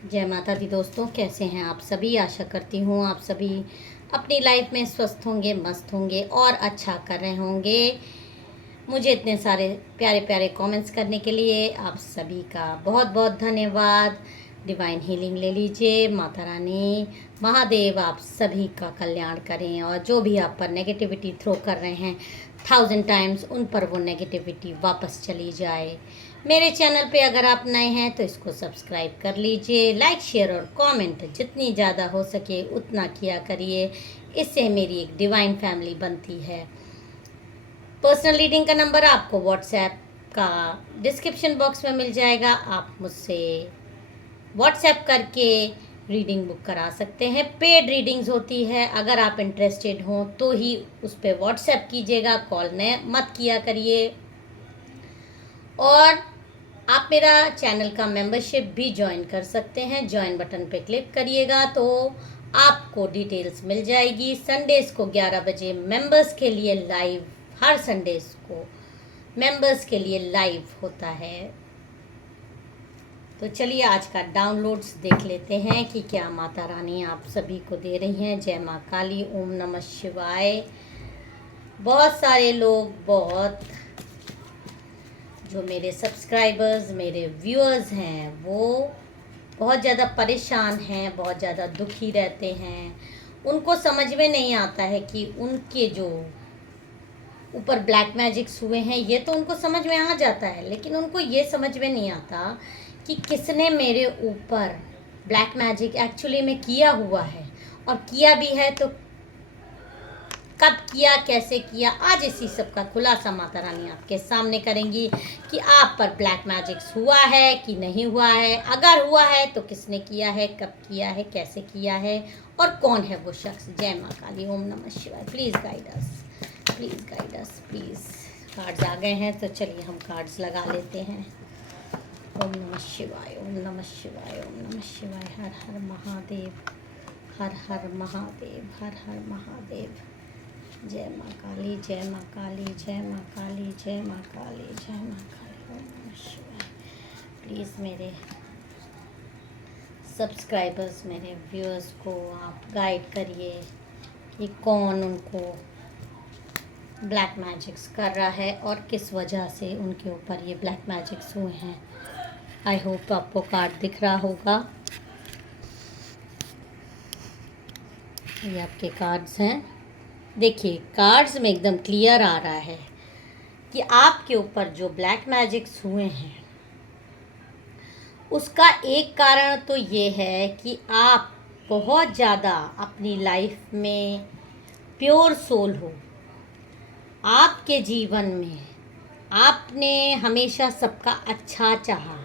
जय माता दी दोस्तों, कैसे हैं आप सभी। आशा करती हूँ आप सभी अपनी लाइफ में स्वस्थ होंगे, मस्त होंगे और अच्छा कर रहे होंगे। मुझे इतने सारे प्यारे प्यारे कमेंट्स करने के लिए आप सभी का बहुत बहुत धन्यवाद। डिवाइन हीलिंग ले लीजिए। माता रानी महादेव आप सभी का कल्याण करें और जो भी आप पर नेगेटिविटी थ्रो कर रहे हैं 1000 टाइम्स उन पर वो नेगेटिविटी वापस चली जाए। मेरे चैनल पे अगर आप नए हैं तो इसको सब्सक्राइब कर लीजिए। लाइक शेयर और कमेंट जितनी ज़्यादा हो सके उतना किया करिए। इससे मेरी एक डिवाइन फैमिली बनती है। पर्सनल रीडिंग का नंबर आपको व्हाट्सएप का डिस्क्रिप्शन बॉक्स में मिल जाएगा। आप मुझसे व्हाट्सएप करके रीडिंग बुक करा सकते हैं। पेड रीडिंग्स होती है, अगर आप इंटरेस्टेड हों तो ही उस पर व्हाट्सएप कीजिएगा, कॉल ने मत किया करिए। और आप मेरा चैनल का मेंबरशिप भी ज्वाइन कर सकते हैं। ज्वाइन बटन पे क्लिक करिएगा तो आपको डिटेल्स मिल जाएगी। संडेज़ को 11 बजे मेंबर्स के लिए लाइव, हर संडेज़ को मेंबर्स के लिए लाइव होता है। तो चलिए आज का डाउनलोड्स देख लेते हैं कि क्या माता रानी आप सभी को दे रही हैं। जय माँ काली, ओम नमः शिवाय। बहुत सारे लोग, जो मेरे सब्सक्राइबर्स, मेरे व्यूअर्स हैं, वो बहुत ज़्यादा परेशान हैं, बहुत ज़्यादा दुखी रहते हैं। उनको समझ में नहीं आता है कि उनके जो ऊपर ब्लैक मैजिक्स हुए हैं ये तो उनको समझ में आ जाता है, लेकिन उनको ये समझ में नहीं आता कि किसने मेरे ऊपर ब्लैक मैजिक एक्चुअली में किया हुआ है, और किया भी है तो कब किया, कैसे किया। आज इसी सब का खुलासा माता रानी आपके सामने करेंगी कि आप पर ब्लैक मैजिक्स हुआ है कि नहीं हुआ है। अगर हुआ है तो किसने किया है, कब किया है, कैसे किया है और कौन है वो शख्स। जय माँ काली, ओम नमः शिवाय। Please guide us, please guide us, please. Cards आ गए हैं तो चलिए हम कार्ड्स लगा लेते हैं। ओम नमः शिवाय, ओम नमः शिवाय, ओम नमः शिवाय। हर हर महादेव, हर हर महादेव, हर हर महादेव। जय माँ काली, जय माँ काली, जय माँ काली, जय माँ काली, जय माँ काली। ओम नमः शिवाय। प्लीज़ मेरे सब्सक्राइबर्स, मेरे व्यूअर्स को आप गाइड करिए कि कौन उनको ब्लैक मैजिक्स कर रहा है और किस वजह से उनके ऊपर ये ब्लैक मैजिक्स हुए हैं। आई होप आपको कार्ड दिख रहा होगा। ये आपके कार्ड्स हैं। देखिए कार्ड्स में एकदम क्लियर आ रहा है कि आपके ऊपर जो ब्लैक मैजिक्स हुए हैं उसका एक कारण तो ये है कि आप बहुत ज़्यादा अपनी लाइफ में प्योर सोल हो। आपके जीवन में आपने हमेशा सबका अच्छा चाहा,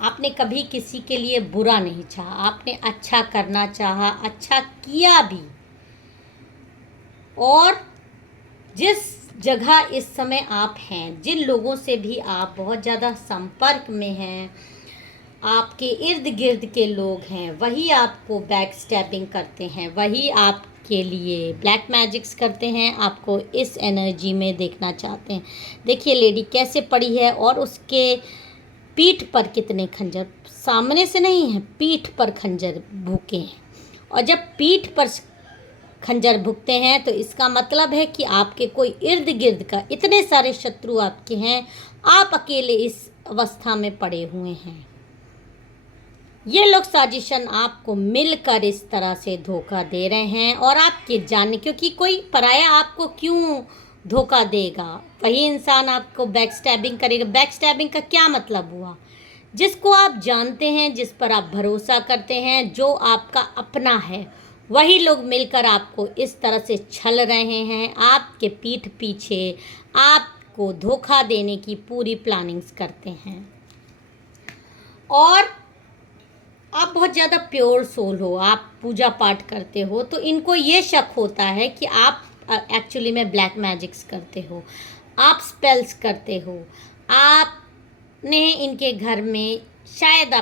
आपने कभी किसी के लिए बुरा नहीं चाहा, आपने अच्छा करना चाहा, अच्छा किया भी। और जिस जगह इस समय आप हैं, जिन लोगों से भी आप बहुत ज़्यादा संपर्क में हैं, आपके इर्द गिर्द के लोग हैं, वही आपको बैक स्टैबिंग करते हैं, वही आपके लिए ब्लैक मैजिक्स करते हैं, आपको इस एनर्जी में देखना चाहते हैं। देखिए लेडी कैसे पड़ी है और उसके पीठ पर कितने खंजर, सामने से नहीं है, पीठ पर खंजर भूके हैं। और जब पीठ पर खंजर भुगते हैं तो इसका मतलब है कि आपके कोई इर्द गिर्द का इतने सारे शत्रु आपके हैं, आप अकेले इस अवस्था में पड़े हुए हैं। ये लोग साजिशन आपको मिलकर इस तरह से धोखा दे रहे हैं और आपके जानने, क्योंकि कोई पराया आपको क्यों धोखा देगा, वही इंसान आपको बैक स्टैबिंग करेगा। बैक स्टैबिंग का क्या मतलब हुआ? जिसको आप जानते हैं, जिस पर आप भरोसा करते हैं, जो आपका अपना है, वही लोग मिलकर आपको इस तरह से छल रहे हैं, आपके पीठ पीछे आपको धोखा देने की पूरी प्लानिंग्स करते हैं। और आप बहुत ज़्यादा प्योर सोल हो, आप पूजा पाठ करते हो, तो इनको ये शक होता है कि आप एक्चुअली में ब्लैक मैजिक्स करते हो, आप स्पेल्स करते हो। आपने इनके घर में शायद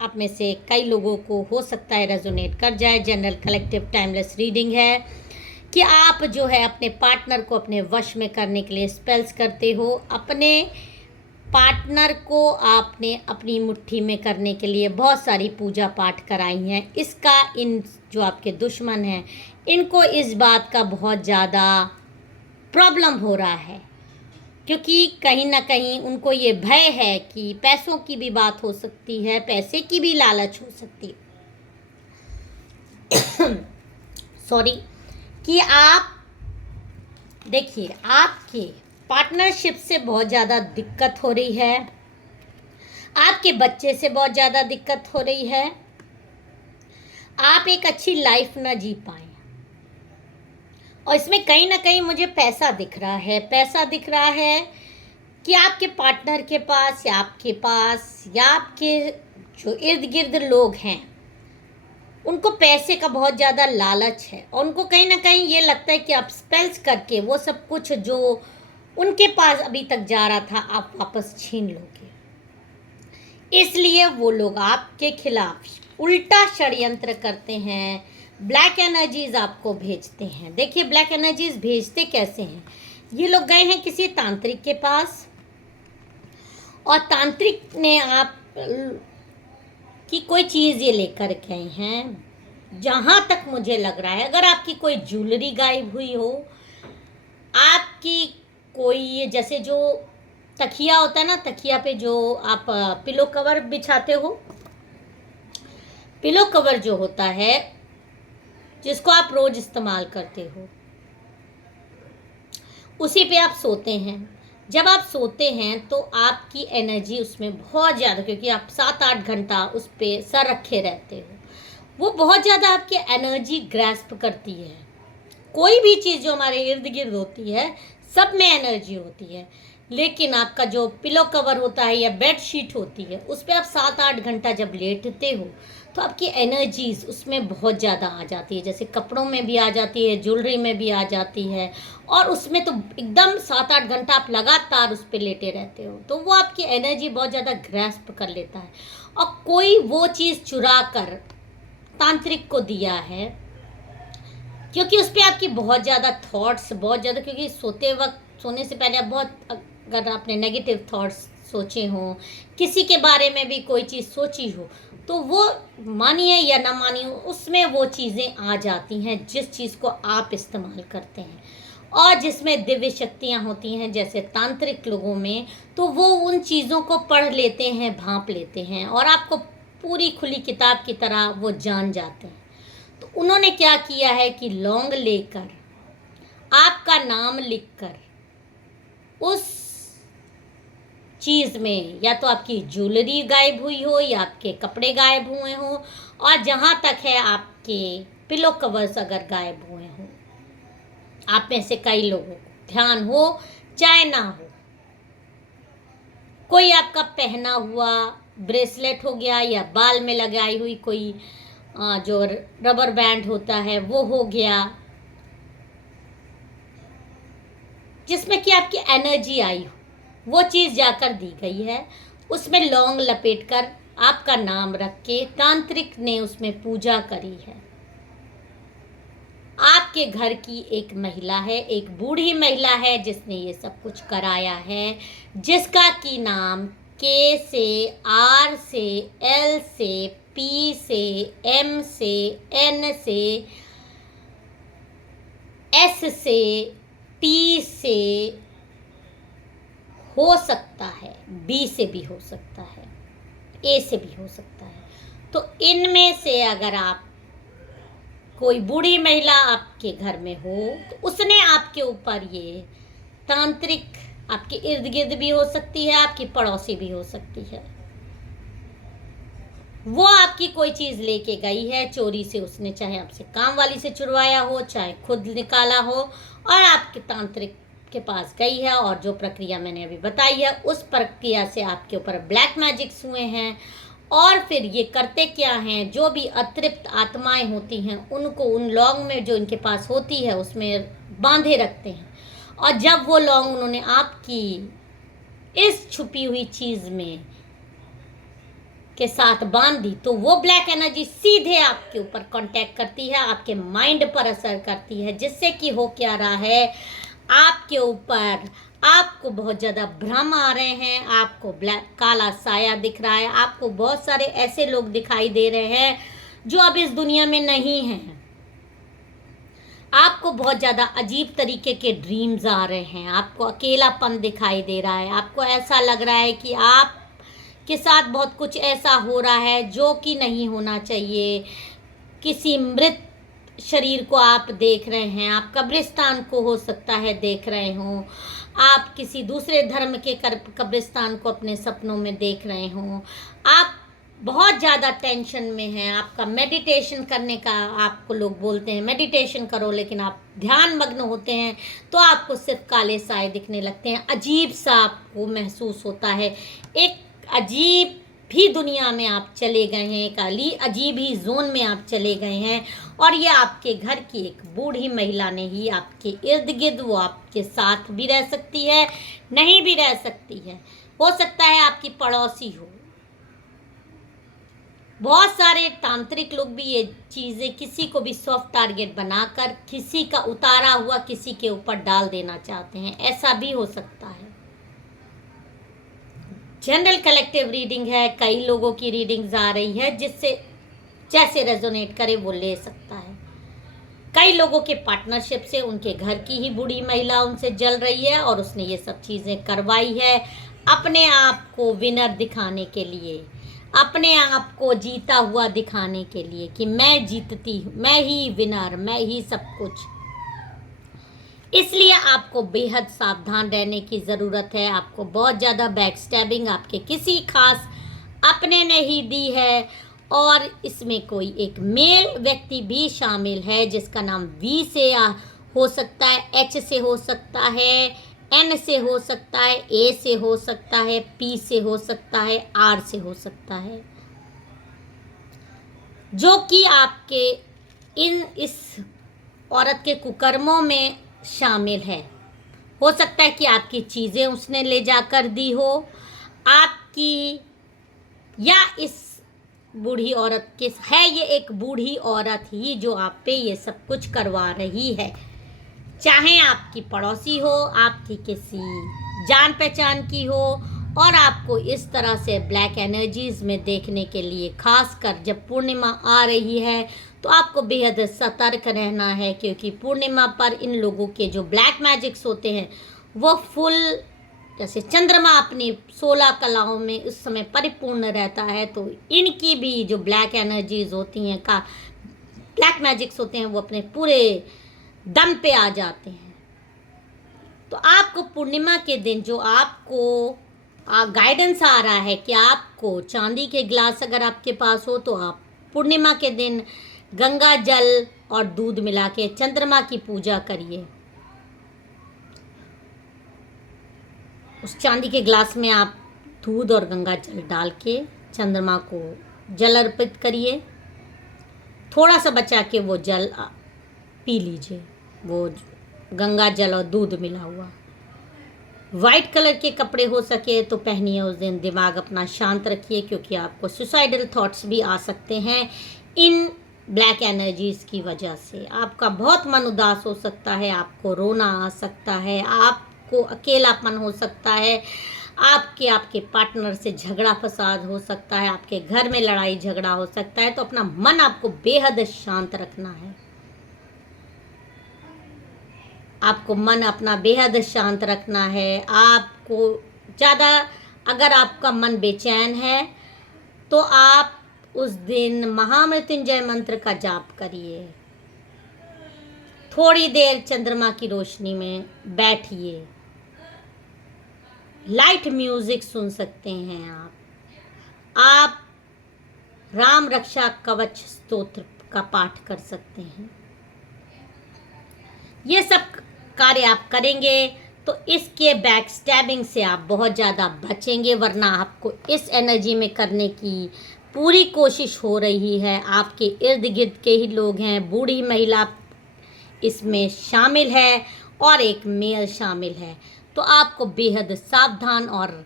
आप में से कई लोगों को हो सकता है रेजोनेट कर जाए। जनरल कलेक्टिव टाइमलेस रीडिंग है कि आप जो है अपने पार्टनर को अपने वश में करने के लिए स्पेल्स करते हो, अपने पार्टनर को आपने अपनी मुट्ठी में करने के लिए बहुत सारी पूजा पाठ कराई हैं। इसका इन जो आपके दुश्मन हैं इनको इस बात का बहुत ज़्यादा प्रॉब्लम हो रहा है, क्योंकि कहीं ना कहीं उनको ये भय है कि पैसों की भी बात हो सकती है, पैसे की भी लालच हो सकती है सॉरी, कि आप देखिए आपके पार्टनरशिप से बहुत ज़्यादा दिक्कत हो रही है, आपके बच्चे से बहुत ज़्यादा दिक्कत हो रही है, आप एक अच्छी लाइफ ना जी पाए। और इसमें कहीं ना कहीं मुझे पैसा दिख रहा है, पैसा दिख रहा है कि आपके पार्टनर के पास या आपके पास या आपके जो इर्द गिर्द लोग हैं उनको पैसे का बहुत ज़्यादा लालच है, और उनको कहीं ना कहीं ये लगता है कि आप स्पेल्स करके वो सब कुछ जो उनके पास अभी तक जा रहा था आप वापस छीन लोगे। इसलिए वो लोग आपके खिलाफ उल्टा षड्यंत्र करते हैं, ब्लैक एनर्जीज आपको भेजते हैं। देखिए ब्लैक एनर्जीज भेजते कैसे हैं, ये लोग गए हैं किसी तांत्रिक के पास और तांत्रिक ने आप की कोई चीज़ ये लेकर गए हैं। जहाँ तक मुझे लग रहा है अगर आपकी कोई ज्वेलरी गायब हुई हो, आपकी कोई ये जैसे जो तकिया होता है ना, तकिया पे जो आप पिलो कवर बिछाते हो, पिलो कवर जो होता है जिसको आप रोज इस्तेमाल करते हो, उसी पे आप सोते हैं। जब आप सोते हैं तो आपकी एनर्जी उसमें बहुत ज़्यादा, क्योंकि आप 7-8 घंटा उस पर सर रखे रहते हो, वो बहुत ज़्यादा आपकी एनर्जी ग्रैस्प करती है। कोई भी चीज़ जो हमारे इर्द गिर्द होती है सब में एनर्जी होती है, लेकिन आपका जो पिलो कवर होता है या बेड शीट होती है उस पर आप 7-8 घंटा जब लेटते हो तो आपकी एनर्जीज उसमें बहुत ज़्यादा आ जाती है, जैसे कपड़ों में भी आ जाती है, ज्वेलरी में भी आ जाती है, और उसमें तो एकदम 7-8 घंटा आप लगातार उस पर लेटे रहते हो, तो वो आपकी एनर्जी बहुत ज़्यादा ग्रैस्प कर लेता है। और कोई वो चीज़ चुरा कर तांत्रिक को दिया है, क्योंकि उस पर आपकी बहुत ज़्यादा थॉट्स बहुत ज़्यादा, क्योंकि सोते वक्त सोने से पहले आप बहुत, अगर आपने नेगेटिव थॉट्स सोचे हों, किसी के बारे में भी कोई चीज़ सोची हो, तो वो मानिए या ना मानिए उसमें वो चीज़ें आ जाती हैं जिस चीज़ को आप इस्तेमाल करते हैं। और जिसमें दिव्य शक्तियाँ होती हैं जैसे तांत्रिक लोगों में, तो वो उन चीज़ों को पढ़ लेते हैं, भांप लेते हैं और आपको पूरी खुली किताब की तरह वो जान जाते हैं। तो उन्होंने क्या किया है कि लौंग लेकर आपका नाम लिखकर उस चीज़ में, या तो आपकी ज्वेलरी गायब हुई हो या आपके कपड़े गायब हुए हों, और जहाँ तक है आपके पिलो कवर्स अगर गायब हुए हों, आप में से कई लोगों को ध्यान हो चाहे ना हो, कोई आपका पहना हुआ ब्रेसलेट हो गया या बाल में लगाई हुई कोई जो रबर बैंड होता है वो हो गया, जिसमें कि आपकी एनर्जी आई हो, वो चीज़ जाकर दी गई है। उसमें लौंग लपेटकर आपका नाम रख के तांत्रिक ने उसमें पूजा करी है। आपके घर की एक महिला है, एक बूढ़ी महिला है जिसने ये सब कुछ कराया है, जिसका की नाम के से, आर से, एल से, पी से, एम से, एन से, एस से, टी से हो सकता है, बी से भी हो सकता है, ए से भी हो सकता है। तो इनमें से अगर आप कोई बूढ़ी महिला आपके घर में हो तो उसने आपके ऊपर ये तांत्रिक, आपके इर्द गिर्द भी हो सकती है, आपकी पड़ोसी भी हो सकती है, वो आपकी कोई चीज़ लेके गई है चोरी से, उसने चाहे आपसे काम वाली से चुरवाया हो चाहे खुद निकाला हो, और आपके तांत्रिक के पास गई है, और जो प्रक्रिया मैंने अभी बताई है उस प्रक्रिया से आपके ऊपर ब्लैक मैजिक्स हुए हैं। और फिर ये करते क्या हैं, जो भी अतृप्त आत्माएं होती हैं उनको उन लौंग में जो इनके पास होती है उसमें बांधे रखते हैं, और जब वो लौंग उन्होंने आपकी इस छुपी हुई चीज़ में के साथ बांध दी तो वो ब्लैक एनर्जी सीधे आपके ऊपर कांटेक्ट करती है, आपके माइंड पर असर करती है, जिससे कि हो क्या रहा है, आपके ऊपर आपको बहुत ज़्यादा भ्रम आ रहे हैं, आपको ब्लैक काला साया दिख रहा है, आपको बहुत सारे ऐसे लोग दिखाई दे रहे हैं जो अब इस दुनिया में नहीं हैं। आपको बहुत ज़्यादा अजीब तरीके के ड्रीम्स आ रहे हैं, आपको अकेलापन दिखाई दे रहा है, आपको ऐसा लग रहा है कि आप के साथ बहुत कुछ ऐसा हो रहा है जो कि नहीं होना चाहिए। किसी मृत शरीर को आप देख रहे हैं, आप कब्रिस्तान को हो सकता है देख रहे हों, आप किसी दूसरे धर्म के कब्रिस्तान को अपने सपनों में देख रहे हों, आप बहुत ज़्यादा टेंशन में हैं, आपका मेडिटेशन करने का, आपको लोग बोलते हैं मेडिटेशन करो, लेकिन आप ध्यान मग्न होते हैं तो आपको सिर्फ काले साए दिखने लगते हैं, अजीब सा आपको महसूस होता है। एक अजीब भी दुनिया में आप चले गए हैं, एक अजीब ही जोन में आप चले गए हैं, और ये आपके घर की एक बूढ़ी महिला ने ही आपके इर्द गिर्द, वो आपके साथ भी रह सकती है, नहीं भी रह सकती है, हो सकता है आपकी पड़ोसी हो। बहुत सारे तांत्रिक लोग भी ये चीज़ें किसी को भी सॉफ्ट टारगेट बनाकर किसी का उतारा हुआ किसी के ऊपर डाल देना चाहते हैं, ऐसा भी हो सकता है। जनरल कलेक्टिव रीडिंग है, कई लोगों की रीडिंग्स आ रही है, जिससे जैसे रेजोनेट करे वो ले सकता है। कई लोगों के पार्टनरशिप से उनके घर की ही बूढ़ी महिला उनसे जल रही है और उसने ये सब चीज़ें करवाई है अपने आप को विनर दिखाने के लिए, अपने आप को जीता हुआ दिखाने के लिए कि मैं जीतती हूँ, मैं ही विनर, मैं ही सब कुछ। इसलिए आपको बेहद सावधान रहने की ज़रूरत है। आपको बहुत ज़्यादा बैक स्टैबिंग आपके किसी खास अपने ने ही दी है, और इसमें कोई एक मेल व्यक्ति भी शामिल है जिसका नाम वी से हो सकता है, एच से हो सकता है, एन से हो सकता है, ए से हो सकता है, पी से हो सकता है, आर से हो सकता है, जो कि आपके इस औरत के कुकर्मों में शामिल है। हो सकता है कि आपकी चीज़ें उसने ले जाकर दी हो आपकी, या इस बूढ़ी औरत के है, ये एक बूढ़ी औरत ही जो आप पे ये सब कुछ करवा रही है, चाहे आपकी पड़ोसी हो, आपकी किसी जान पहचान की हो, और आपको इस तरह से ब्लैक एनर्जीज में देखने के लिए, खासकर जब पूर्णिमा आ रही है तो आपको बेहद सतर्क रहना है, क्योंकि पूर्णिमा पर इन लोगों के जो ब्लैक मैजिक्स होते हैं वो फुल, जैसे चंद्रमा अपनी 16 कलाओं में उस समय परिपूर्ण रहता है, तो इनकी भी जो ब्लैक एनर्जीज होती हैं, का ब्लैक मैजिक्स होते हैं, वो अपने पूरे दम पे आ जाते हैं। तो आपको पूर्णिमा के दिन जो आपको गाइडेंस आ रहा है कि आपको चांदी के गिलास अगर आपके पास हो तो आप पूर्णिमा के दिन गंगा जल और दूध मिला के चंद्रमा की पूजा करिए। उस चांदी के गिलास में आप दूध और गंगा जल डाल के चंद्रमा को जल अर्पित करिए, थोड़ा सा बचा के वो जल पी लीजिए, वो गंगा जल और दूध मिला हुआ। वाइट कलर के कपड़े हो सके तो पहनिए उस दिन, दिमाग अपना शांत रखिए, क्योंकि आपको सुसाइडल थॉट्स भी आ सकते हैं इन ब्लैक एनर्जीज की वजह से। आपका बहुत मन उदास हो सकता है, आपको रोना आ सकता है, आपको अकेलापन हो सकता है, आपके पार्टनर से झगड़ा फसाद हो सकता है, आपके घर में लड़ाई झगड़ा हो सकता है। तो अपना मन आपको बेहद शांत रखना है, आपको मन अपना बेहद शांत रखना है। आपको ज़्यादा अगर आपका मन बेचैन है तो आप उस दिन महामृत्युंजय मंत्र का जाप करिए, थोड़ी देर चंद्रमा की रोशनी में बैठिए, लाइट म्यूजिक सुन सकते हैं आप राम रक्षा कवच स्तोत्र का पाठ कर सकते हैं। ये सब कार्य आप करेंगे तो इसके बैक स्टैबिंग से आप बहुत ज़्यादा बचेंगे, वरना आपको इस एनर्जी में करने की पूरी कोशिश हो रही है। आपके इर्द गिर्द के ही लोग हैं, बूढ़ी महिला इसमें शामिल है और एक मेल शामिल है, तो आपको बेहद सावधान और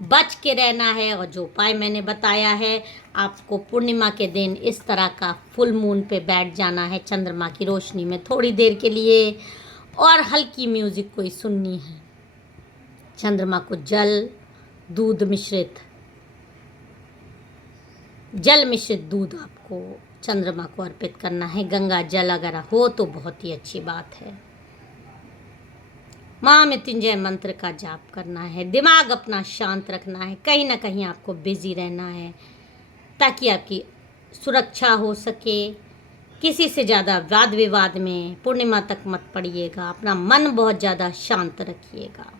बच के रहना है। और जो उपाय मैंने बताया है, आपको पूर्णिमा के दिन इस तरह का फुल मून पे बैठ जाना है चंद्रमा की रोशनी में थोड़ी देर के लिए, और हल्की म्यूज़िक कोई सुननी है। चंद्रमा को दूध मिश्रित जल मिश्रित दूध आपको चंद्रमा को अर्पित करना है। गंगा जल अगर हो तो बहुत ही अच्छी बात है। महामृत्युंजय मंत्र का जाप करना है। दिमाग अपना शांत रखना है। कहीं ना कहीं आपको बिजी रहना है ताकि आपकी सुरक्षा हो सके। किसी से ज़्यादा वाद विवाद में पूर्णिमा तक मत पड़िएगा। अपना मन बहुत ज़्यादा शांत रखिएगा।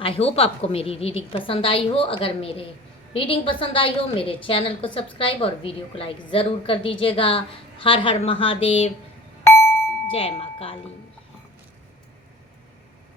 आई होप आपको मेरी रीडिंग पसंद आई हो। अगर मेरे रीडिंग पसंद आई हो मेरे चैनल को सब्सक्राइब और वीडियो को लाइक ज़रूर कर दीजिएगा। हर हर महादेव। जय माँ काली।